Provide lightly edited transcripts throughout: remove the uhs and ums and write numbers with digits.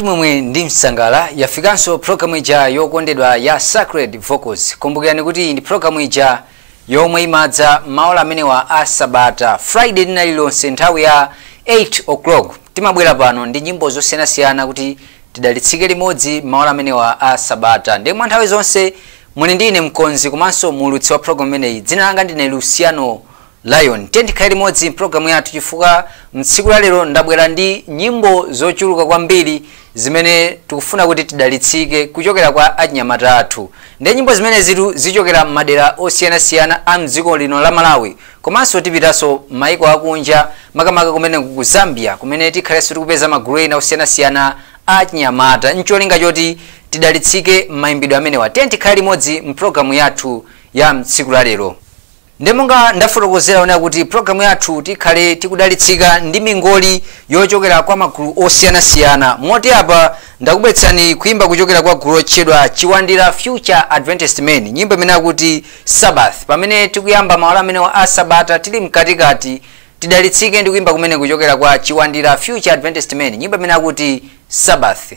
Mwachimwemwe ndi msangala yafikanso programu ija yokondedwa ya Sacred Vocals. Kumbukirani kuti ndi programu ija yomwe imadza maola amenewa a Sabata Friday linalilonse nthawi ya 8 o'clock. Timabwera pano ndi nyimbo zosiyanasiyana kuti tidalitsike limodzi maola amenewa a Sabata. Ndi mwa nthawi zonse muli ndine mkonzi komanso mulutsi wa programu imeneyi. Dzina langa ndine Luciano Lion. Tikhale limodzi programu yathu chifukwa mtsiku la lero ndabwera ndi nyimbo zochuluka kwambiri zimene tikufuna kuti tidalitsike kuchokera kwa achinyamata athu. Ndi nyimbo zimene zichokera madera osiyanasiyana a mdziko lino la Malawi komanso tipitanso maiko akunja makamaka kumene ku Zambia kumene tikhalenso tikupeza magulu ena osiyanasiyana a achinyamata ncholinga choti tidalitsike maimbidwe amenewa. Tikhale limodzi mpulogalamu yathu ya mtsiku la lero. Ndemonga ndafotokozera ona kuti programu yathu tikhale tikudalitsika ndi mingoli yochokera kwa magulu osiyanasiyana. Moti apa ndakubwetsani kuimba kuchokera kwa gulu lotchedwa Chiwandira Future Adventist Men, nyimbo imene akuti Sabbath. Pamene tikuyamba maola amenewa a Sabata tili mkatikati, tidalitsike ndi kuimba kumene kuchokera kwa Chiwandira Future Adventist Men, nyimbo imene akuti Sabbath.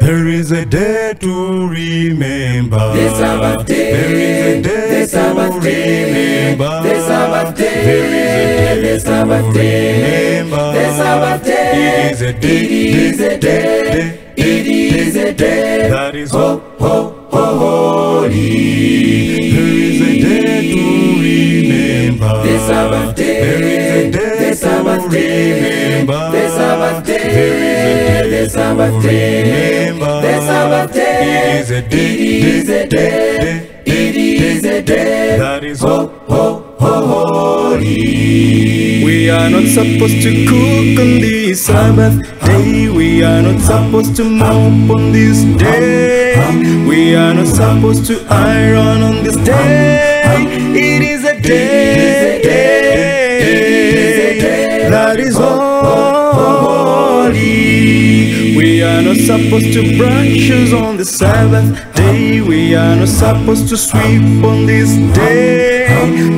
There is a day to remember. The Sabbath day. There is a day The Sabbath to day. remember. The Sabbath day. There is a day The Sabbath to day. remember. The Sabbath day. It is a day. It is a day. It is a day. That is holy. There is a day to remember. The Sabbath day. There is a day The Sabbath to day. remember. The Sabbath day. There is a day The Sabbath to day. remember. The Sabbath day. It is a day. It is a day. It is a day. That is holy. We are not supposed to cook on this Sabbath day. We are not supposed to mop on this day. We are not supposed to iron on this day. It is a day that is holy. We are not supposed to brush shoes on the Sabbath day. We are not supposed to sweep on this day.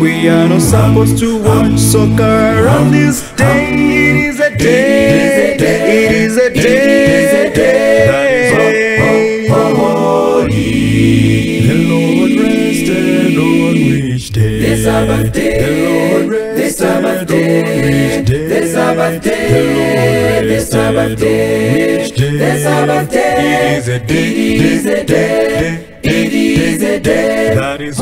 We are not supposed to watch soccer on this day. It is a day. It is a day that is holy. The Lord rested on which day? The Sabbath day. The Lord The Sabbath rested on which day. day? The Sabbath day. The Lord The Sabbath rested on day. which day? The Sabbath day. It is a day. It is a day. It is a day. That is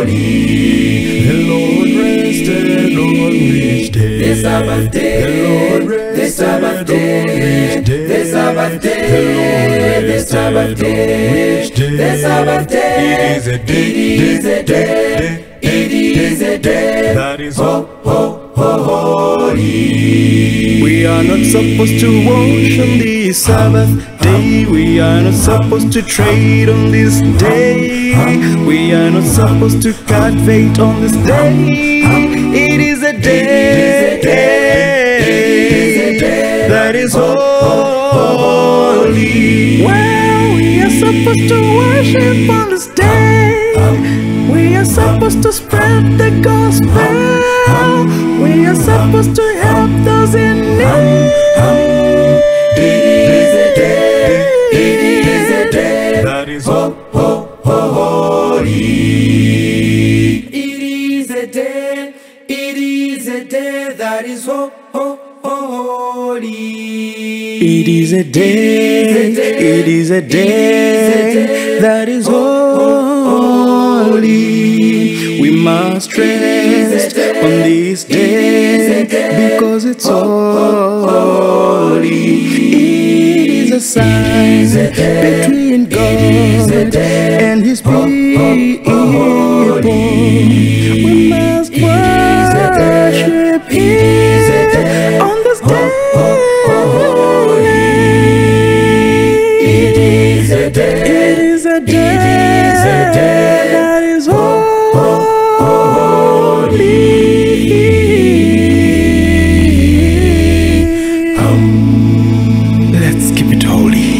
holy. The Lord rested on which day? The Sabbath day. The Lord The Sabbath rested on day. which day? The Sabbath day. The Lord The Sabbath rested on which day? The Sabbath day. It is a day. It is a day. It is a day. That is holy. We are not supposed to wash on this Sabbath day. We are not supposed to trade on this day. We are not supposed to cultivate on this day. It is a day that is holy. Well, we are supposed to worship on this day. We are supposed to spread the gospel. We are supposed to help those in need. It is a day. It is a day. that is Holy. It is a day. It is a day that is holy. It is a day. It is a day that is holy. We must rest on this day because it's holy. It is a sign between God and His people. We must worship Him on this day. It is a day. It is a day that is holy. Let's keep it holy.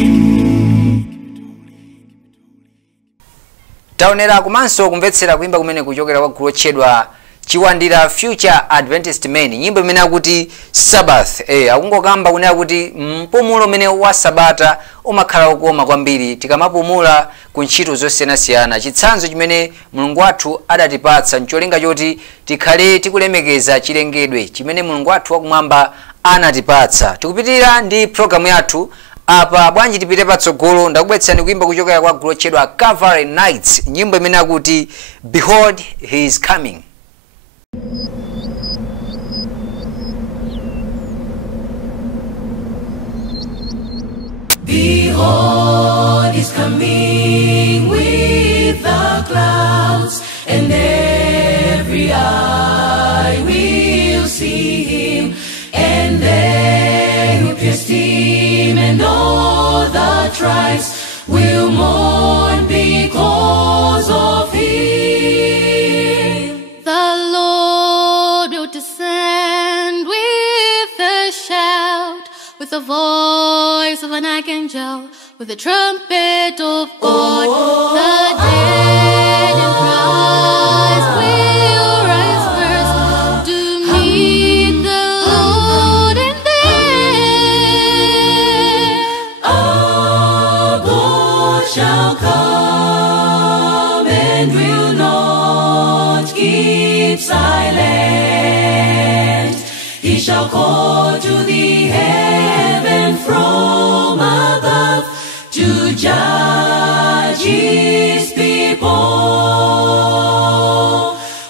taonera komanso kumvetsera kuimba kumene kuchokera kwa gulu lotchedwa Chiwandira Future Adventist Men, nyimbo imene akuti Sabbath. Akungokamba kunena kuti mpumulo umene wa sabata umakhala okoma kwambiri tikamapumula ku ntchito zosiyanasiyana. Chitsanzo chimene Mulungu wathu adatipatsa ncholinga choti tikhale tikulemekeza chilengedwe chimene Mulungu wathu wakumwamba anatipatsa. Tikupitirira ndi programu yathu apa, bwanji tipite patsogolo ndakubwetsani kuimba kuchokera kwa gulu lotchedwa Calvary Nights, nyimbo imene akuti Behold He is Coming. Behold, He's coming with the clouds, and every eye will see Him, and they who pierced Him and all the tribes will mourn because of Him. The Lord will descend with a shout, with the voice of an archangel, with the trumpet of God. The dead in Christ will rise first to meet the Lord, and then our God shall come and will not keep silent. He shall call to the heaven from above to judge His people.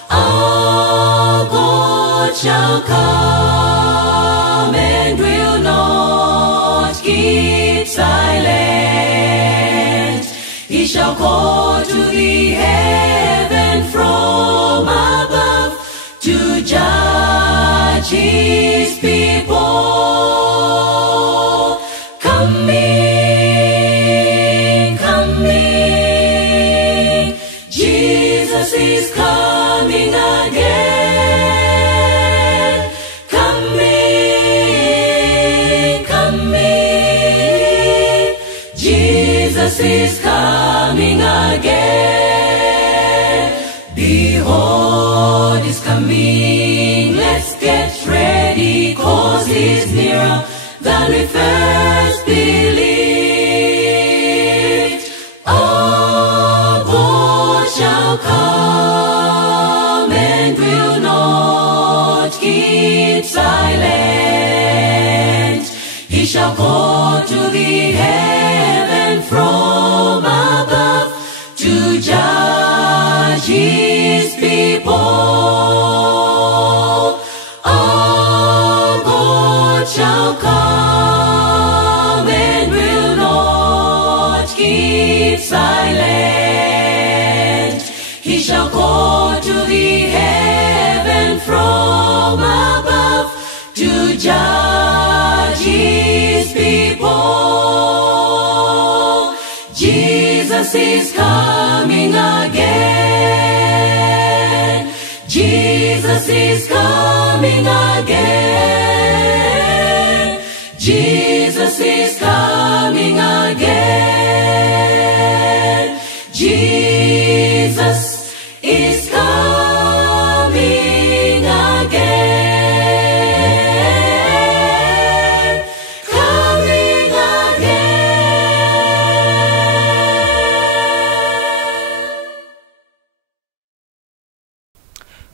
Our God shall come and will not keep silent. He shall call to the heaven from above to judge His people. Coming, coming, Jesus is coming again. Coming, coming, Jesus is coming again. Behold, He's coming, let's get ready, 'cause He's nearer than we first believed. Our God shall come and will not keep silent. He shall call to the heaven from above to judge His people. Our God shall come and will not keep silent. He shall call to the heaven from above to judge His people. Jesus is coming again. Jesus is coming again. Jesus is coming again. Jesus is coming again. Coming again.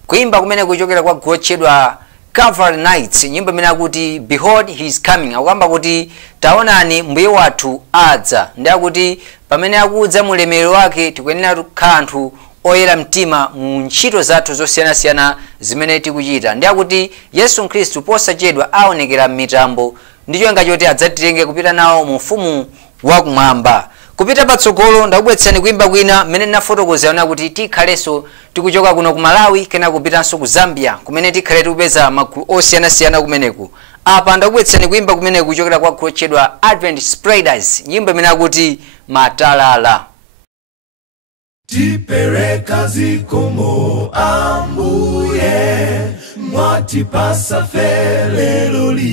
Kuimba kumene kuchokera kwa gulu lotchedwa Calvary Nights, nyimbo imene akuti Behold He is coming, akuyamba kuti taonani mbuye wathu adza. Ndi akuti pamene akudza mu ulemerero wake tikuyenera kukhala anthu oyera mtima mu ntchito zathu zosiyanasiyana zimene tikuchita. Ndi akuti Yesu Khristu posachedwa aonekera m'mitambo ndi cholinga choti adzatitenge kupita nawo mu ufumu wakumwamba. Kupita patsogolo ndakubwetsani kuimba kwina mmene ndinafotokozera kuti tikhalenso tikuchoka kuno ku Malawi kena kupitanso ku Zambia kumene tikhale tikupeza magulu osiyanasiyana kumeneku. Apa ndakubwetsani kuimba kumene kuchokera kwa gulu lotchedwa Advent Spreaders, nyimbo imene akuti Matalala. Tipereka zikomo Ambuye, mwatipasa feleloli,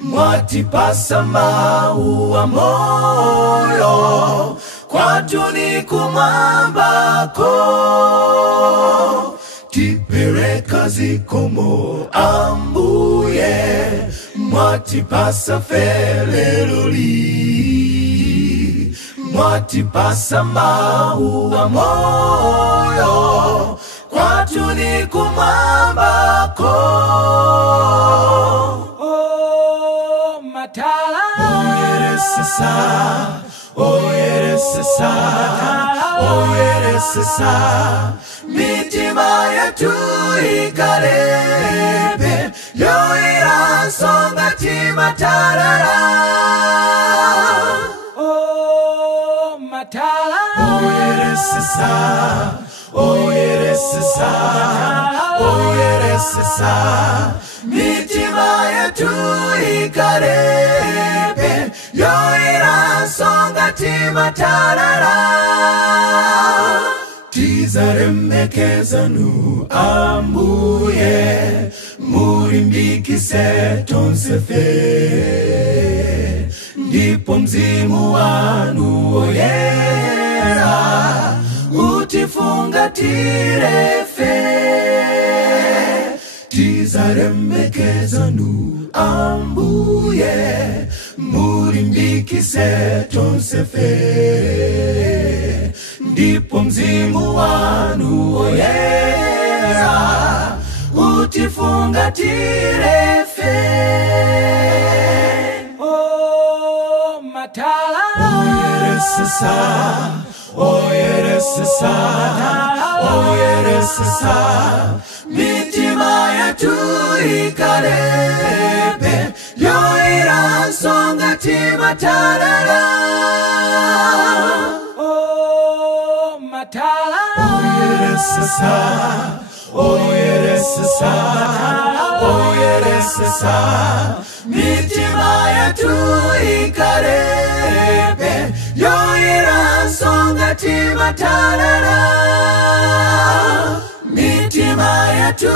mwatipasa mau wa moyo, kwatu ni kumwambako. Tipereka zikomo Ambuye, mwatipasa feleloli, mwatipasa maua moyo, kwatu ni kumwambako. Oh, matala. Oyeresesa, oyeresesa, oyeresesa, mitima yetu ikalebe, yoira songa timatarara. Oh, matala. Oyeresesa, oyeresesa, oyeresesa, mitima yetu ikalebe, yoira songa timatarara. Tizarembekezanu Ambuye, murimbikise tonsefe, ndipo mzimu wanu oyera utifungatire fe. Tizarembekezanu Ambuye, murimbikise tonsefe, ndipo mzimu wanu oyera utifungatire fe. Oh, matala. Oyeresesa, oyeresesa, oyeresesa, mitima yetu ikalebe, yoira songa timatarara. Oh, matala. Oyeresesa, oyeresesa, oyeresesa, mitima yetu ikalebe, yoira songa timatarara. Mitima yetu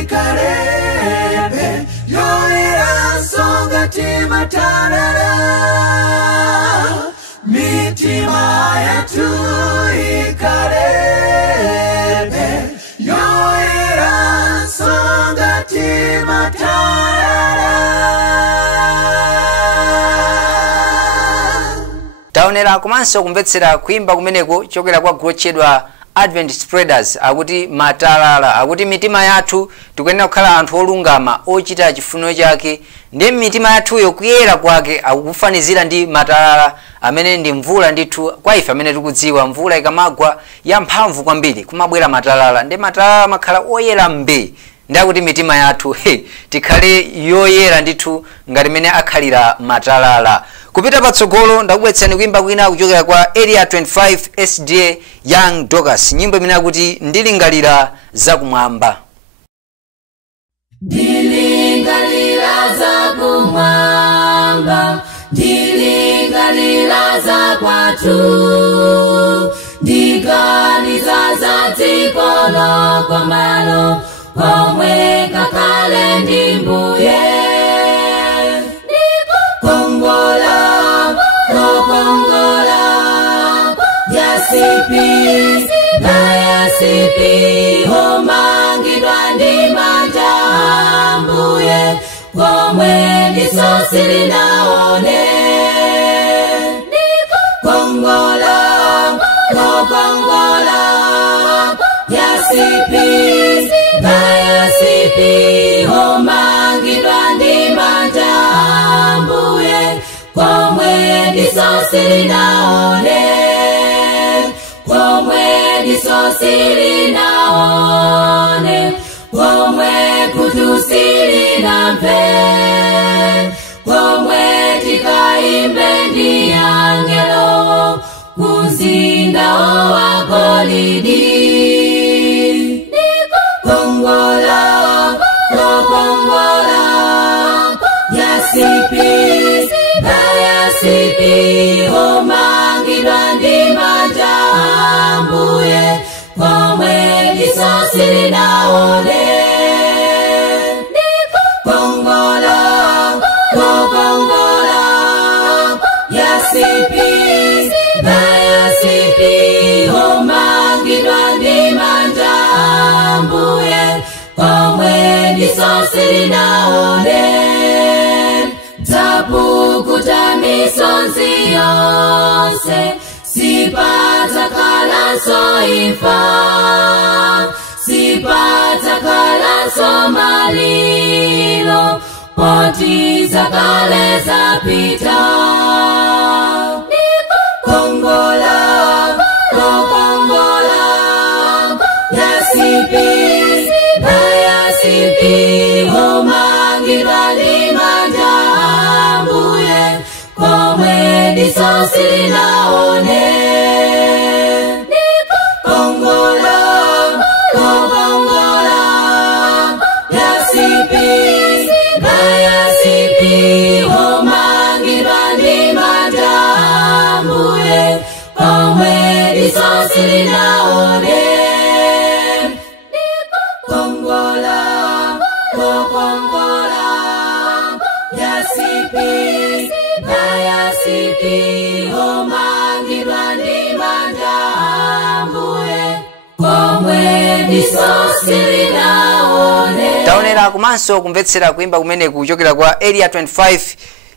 ikalebe, yoira songa timatarara. Mitima yetu ikalebe, yoira songa timatarara. taonera komanso kumvetsera kuimba kumeneko chokera kwa group chedwa Advent Spreaders akuti matalala, akuti mitima yathu tikuyenera kukhala anthu olungama ochita chifuniro chake, ndi mitima yathuyo kuyera kwake akufanizira ndi matalala amene ndi mvula ndithu. Kwa ife amene tikudziwa mvula ikamagwa ya mphamvu kwambiri kumabwera matalala, ndi matalala makhala oyera mbiri. Ndakuti mitima yathu tikhale yoyera ndithu ngati mene akhalira matalala. Kupita patsogolo ndakubwetsani kuimba kwina kuchokera kwa Area 25 SDA Young Douglas, nyimbo imene akuti ndilingalira zakumwamba. Ndilingalira zakumwamba, ndilingalira za kwatu, ndiganiza za dziko kwa malo komwe kakale ndi Mbuye. Kongola, kongola, yasipi, na yasipi, omangidwa ndi manja Mbuye, komwe ndisosili naone. Kongola, kongola, yasipi, na yasipi, omangidwa ndi manja Mbuye, komwe ndisosili naone, komwe ndisosili naone, komwe kutusili nampe, komwe tikaimbe ndi angelo kuzinda wa golidi. Kongola, kongola, yasipi, na yasipi, omangidwa ndi manja Mbuye, komwe ndisosili naone. Kongola, kongola, yasipi, na silinaone tapukuta misonzi yonse sipata kalanso ifa sipata kalanso malilo potiza kale zapita kongola kongola yasipi yasipi omangirani manjambuye komwe disosi naone kongola kongola yasipi yasipi omangirani manjambuye komwe disosi naone kongola kongola yasipi yasipi omangirani manjambuye komwe disosi naone. Taonera kumanso kumvetsera kuimba kumene kuchokera kwa Area 25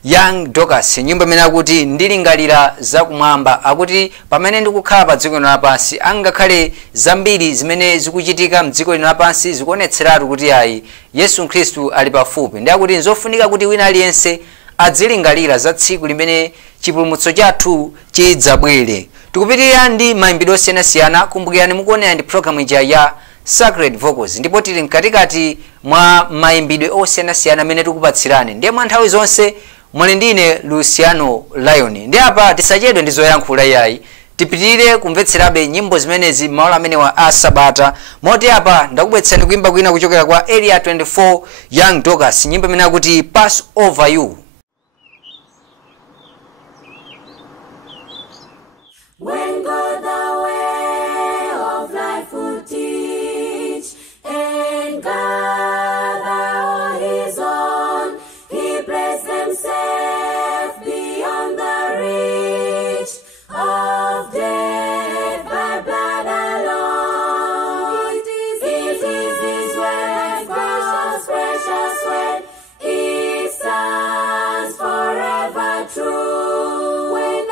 Young Dorcas, nyimbo imene akuti ndilingalira zakumwamba, akuti pamene ndikukhala pa dziko lino lapansi angakhale zambiri zimene zikuchitika mdziko lino lapansi zikuonetseratu kuti ayi Yesu Khristu ali pafupi, ndi akuti nzofunika kuti wina aliyense adzilingalira za tsiku limene chipulumutso chathu chidzabwere. Tikupitirira ndi maimbidwe osiyanasiyana. Kumbukirani mukuonera ndi program ija ya Sacred Vocals, ndipo tili mkatikati mwa maimbidwe osiyanasiyana amene tikupatsirani. Ndiye mwa nthawi zonse muli ndine Luciano Lion. Ndi apa tisachedwe ndi zoyankhula yayi, tipitirire kumvetserabe nyimbo zimenezi maola amene wa asabata. Moti apa ndakubwetsani kuimba kwina kuchokera kwa Area 24 Young Dorcas, nyimbo imene akuti Pass Over You. When God the way of life would teach and gather all his own, he placed himself beyond the reach of death by blood alone. It is his way, precious, precious way. It stands forever true. When I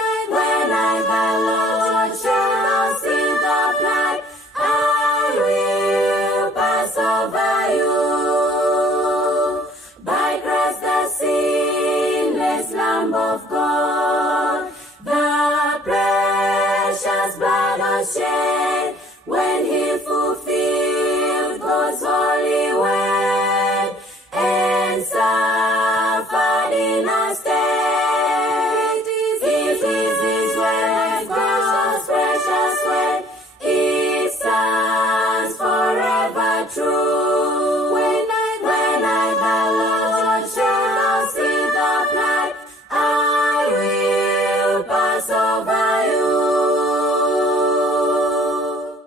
the Lord shall see the blood, I will pass over you. By Christ the sinless Lamb of God, the precious blood was shed when he fulfilled God's holy word and suffered in our stead. It is his way, precious way. It stands forever true. When I the Lord shall see the blood, I will pass over you.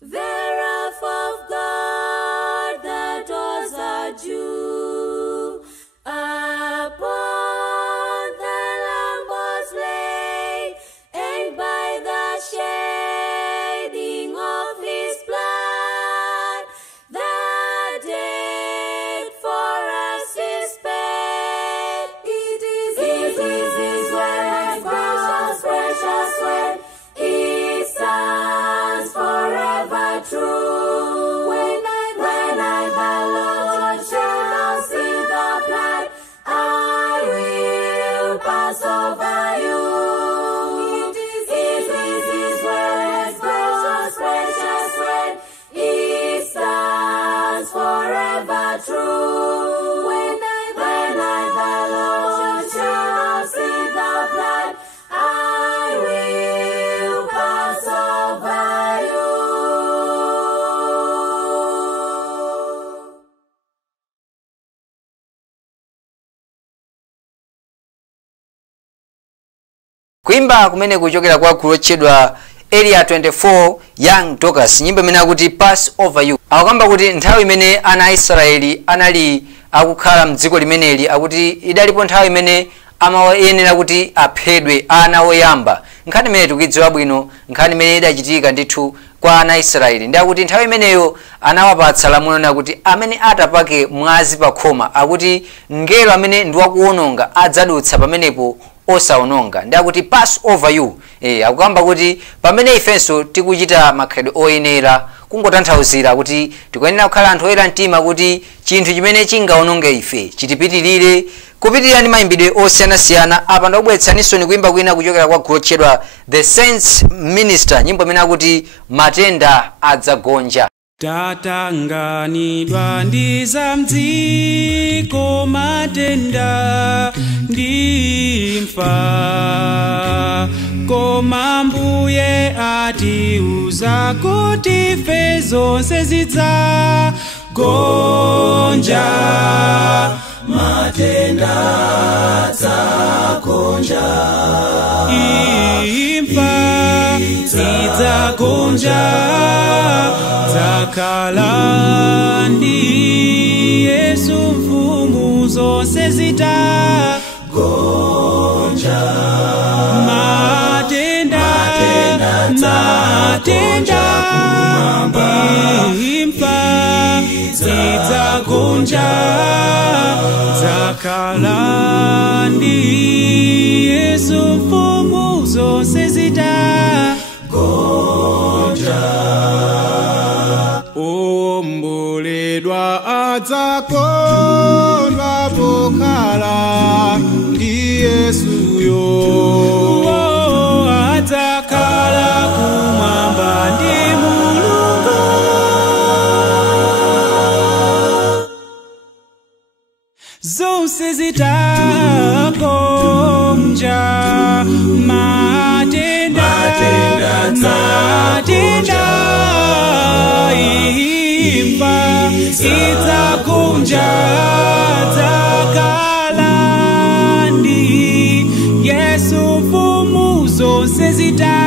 Thereof of God the doors are due. Upon the Lamb was laid, and by the shedding of his blood, the dead for us is paid. It is his way, precious way. It stands forever true. When I the Lord shall see the blood, I will pass over you. It is his way, precious way. It stands forever true. When I the Lord shall see the blood, I will pass over you. Kuimba kumene kuchokera kwa kulotchedwa Area 24 Young Dorcas, nyimbo imene akuti Pass Over You. Akukamba kuti nthawi imene ana Israeli anali akukhala mdziko limeneli, akuti idalipo nthawi imene amayenera kuti aphedwe ana oyamba. Nkhani imene tikudziwa bwino, nkhani imene idachitika ndithu kwa ana Israeli ndi akuti nthawi imeneyo anawapatsa lamulo na kuti amene atapake mwazi pa khoma akuti ngelo amene ndi wakuononga adzadutsa pamenepo osaononga. Ndi akuti pass over you. Akukamba kuti pamene ifenso tikuchita makhalidwe oyenera kungotanthauzira kuti tikuyenera kukhala anthu oyera mtima kuti chinthu chimene chingaononge ife chitipitirire kupitirira ndi mayimbidwe osiyanasiyana. Apa ndakubweretsaninso ni kuimba kwina kuchokera kwa gulu lotchedwa The Saints Minister, nyimbo imene akuti matenda adzagonja. Tatanganidwa ndi za mdziko, matenda ndi imfa, koma Mbuye atiuza kuti ife zonse zidzagonja. Matenda adzagonja, imfa idzagonja, dzakhala ndi Yesu mfumu zonse zidzagonja. Matenda imfa idzagonja, dzakhala ndi Yesu mfumu zonse zidzagonja. Omboledwa adzakondwa pokhala ndi Yesuyo. Adzakhala kumwamba ndi Mulungu. Zonse zidzagonja. Matenda imfa idzagonja, dzakhala ndi Yesu mfumu zonse zidzagonja.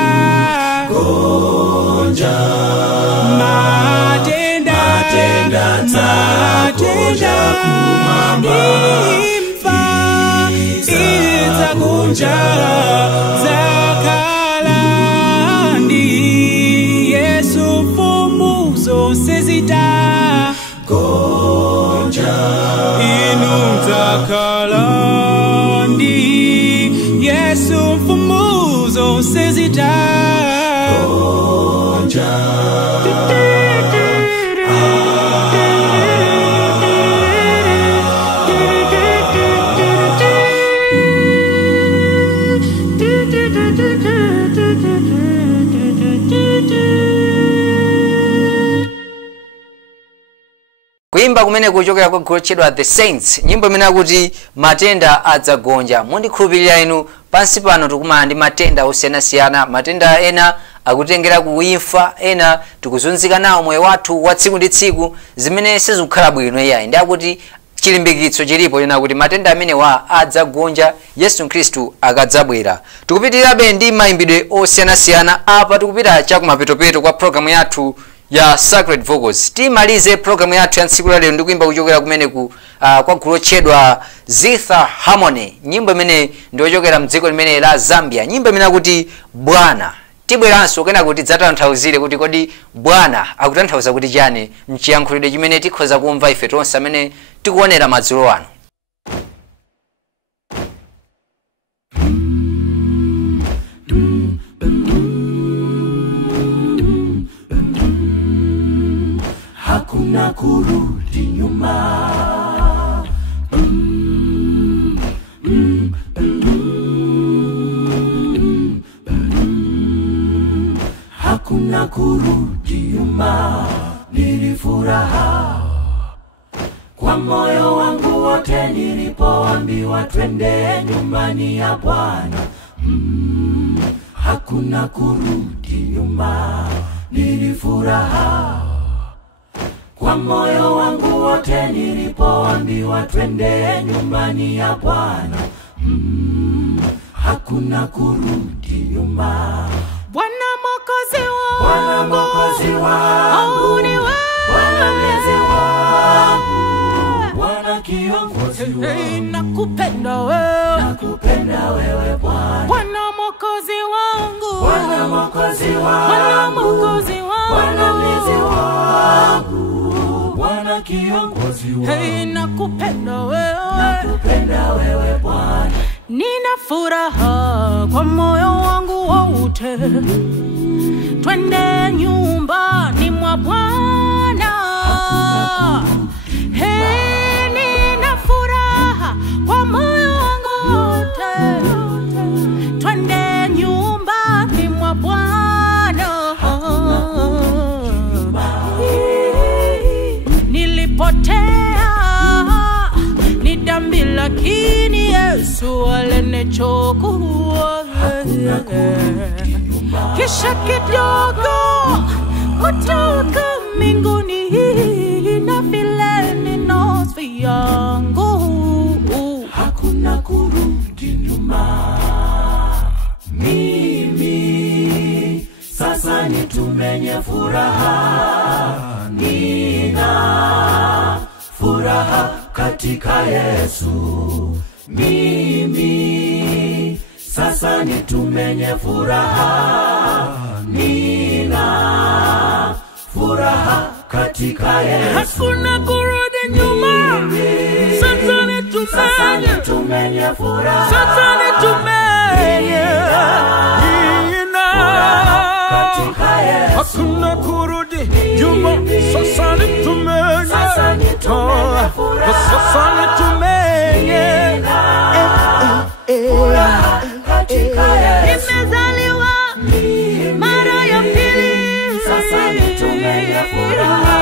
Matenda imfa idzagonja, dzakhala ndi Yesu mfumu zonse zidzagonja. Inu dzakhala ndi Yesu mfumu zonse zidzagonja. Kuimba kumene kuchokera kwa gulu lotchedwa The Saints, nyimbo imene akuti matenda adzagonja. Mundikhulupirira inu, pansi pano tikumana ndi matenda osiyanasiyana. Matenda ena akutengera kuimfa, ena tikuzunzika nawo moyo wathu wa tsiku ndi tsiku zimene sizikukhala bwino iyayi. Ndi akuti chilimbikitso chilipo lina kuti matenda amenewa adzagonja Yesu Khristu akadzabwera. Tikupitirirabe ndi mayimbidwe osiyanasiyana. Apa tikupita chakumapetopeto kwa programu yathu ya Sacred Vocals. Timalize programu yathu ya ntsiku lero ndi kuimba kuchokera kumene kwa gulu lotchedwa Zitha Harmony. Nyimbo imene ndiochokera mdziko limene la Zambia. Nyimbo imene akuti Bwana. Tibweranso kena kuti dzatanthauzire kuti kodi Bwana akutanthauza kuti chani mchiyankhulidwe chimene tikhoza kumva ife tonse amene tikuonera madzulo ano. hakuna kurudi nyuma. Hakuna kurudi nyuma, nilifuraha kwa moyo wangu wote nilipoambiwa twende nyumbani ya Bwana. Hakuna kurudi nyuma, nilifuraha kwa moyo wangu wote nilipoambiwa twende nyumbani ya Bwana. Hakuna kurudi nyuma. Bwana Mwokozi wangu, Bwana Mwokozi wangu, ni wewe. Bwana mlezi wangu, Bwana kiongozi nakupenda wewe, nakupenda wewe Bwana, Bwana Mwokozi wangu, Bwana Mwokozi wangu, Bwana Mwokozi wangu, Bwana mlezi wangu, Bwana kiongozi wangu, nakupenda wewe Bwana, nina furaha kwa moyo wangu wote, twende nyumbani mwa Bwana. Nina furaha kwa moyo wangu wote, twende nyumbani mwa Bwana. Nilipotea ni dhambi, lakini Yesu alinichukua. Kisha kidogo kutoka mbinguni na vile ninazo yangu, hakuna kurudi nyuma. Mimi sasa nitumenye furaha, nina furaha katika Yesu. Mimi sasa nitumenye furaha, nina furaha katika Yesu. Hakuna kurudi nyuma. Sasa nitumenye furaha, sasa nitumenye furaha katika Yesu. Hakuna kurudi nyuma. Sasa nitumenye, sasa nitumenye furaha, sasa nitumenye furaha katika Yesu. Nimezaliwa mara ya pili, sasa nitumenye furaha,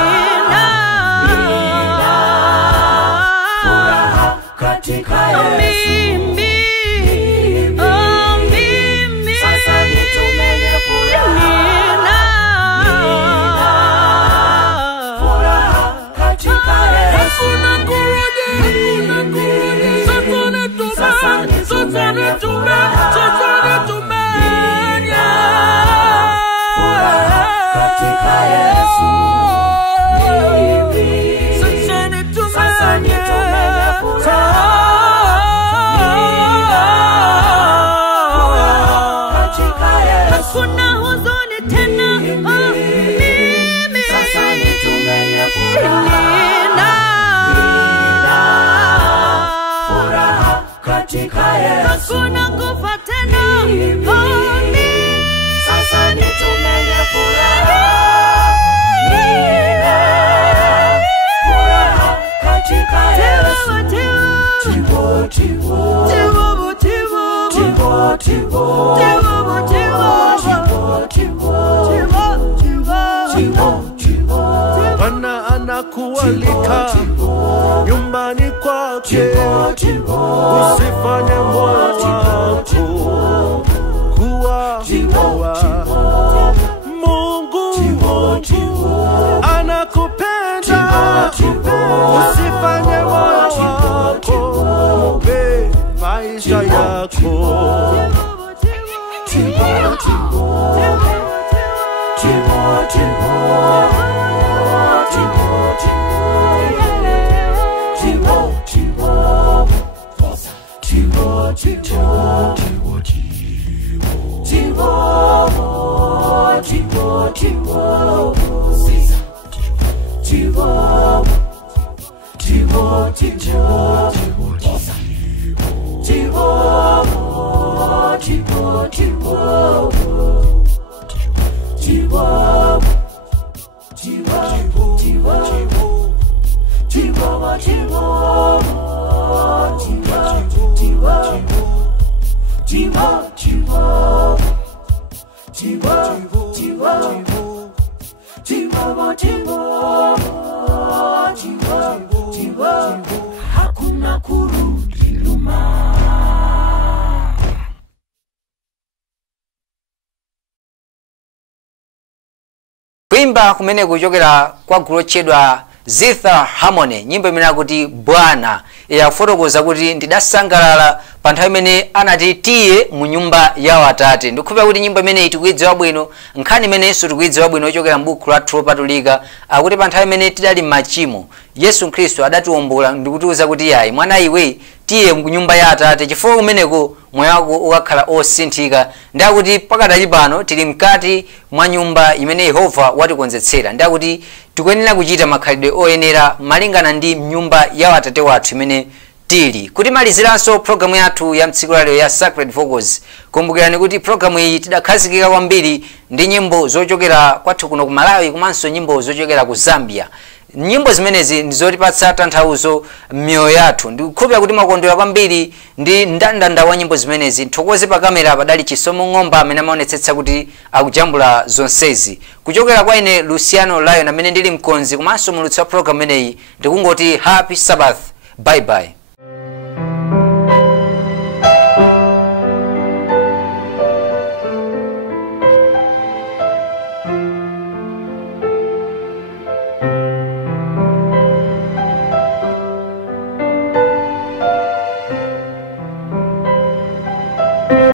furaha katika Yesu. Sasa nitumenye furaha, furaha katika Yesu. Hakuna kurudi, hakuna kurudi. Sasa nitumenye furaha, sasa nitumenye furaha katika Yesu. Sasa nitumenye furaha katika Yesu. hakuna huzuni tena. Mimi sasa nitumenye furaha, furaha katika Yesu. hakuna kufa tena. Sasa nitumenye furaha, furaha katika Yesu. Tibo, tibo, tibo, tibo, tibo, tibo, tibo, tibo. Bwana anakualika nyumbani kwake, usifanye moyo wako kuwa Mungu anakupenda, usifanye moyo wako be maisha yako. Hakuna kurudi nyuma. Kuimba kumene kuchokera kwa gulu chedwa Zither Harmony, nyimbo imene akuti Bwana yafotokoza kuti ndidasangalala pa nthawi imene anati tiye mu nyumba ya Atate. Ndikukhulupirira kuti nyimbo imeneyi tikuyidziwa bwino, nkhani imenenso tikuyidziwa bwino ochokera m'buku lathu lopatulika, akuti pa nthawi imene tidali m'machimo Yesu Khristu adatiwombola ndikutiuza kuti yayi mwana iwe tiye mu nyumba ya Atate, chifukwa kumeneko moyo wako ukakhala osinthika. Ndakuti pakadali pano tili mkati mwa nyumba imene Yehova watikonzetsera, ndakuti tikuyenera kuchita makhalidwe oyenera malingana ndi nyumba ya Atate wathu imene tili. Kuti maliziranso programu yathu ya mtsiku lero ya Sacred Vocals, kumbukirani kuti programu iyi tidakhazikika kwambiri ndi nyimbo zochokera kwathu kuno ku Malawi komanso nyimbo zochokera ku Zambia. Nyimbo zimenezi ndizotipatsa tanthauzo m'mioyo yathu. Ndikukhulupirira kuti mwakondwera kwambiri ndi ndandanda wa nyimbo zimenezi. Nthokoze pa kamera padali Chisomo Ng'omba amene amaonetsetsa kuti akujambula zonsezi. Kuchokera kwa ine Luciano Lion amene ndili mkonzi komanso mulutsi wa programu imeneyi, ndikungoti happy Sabbath. Bye bye.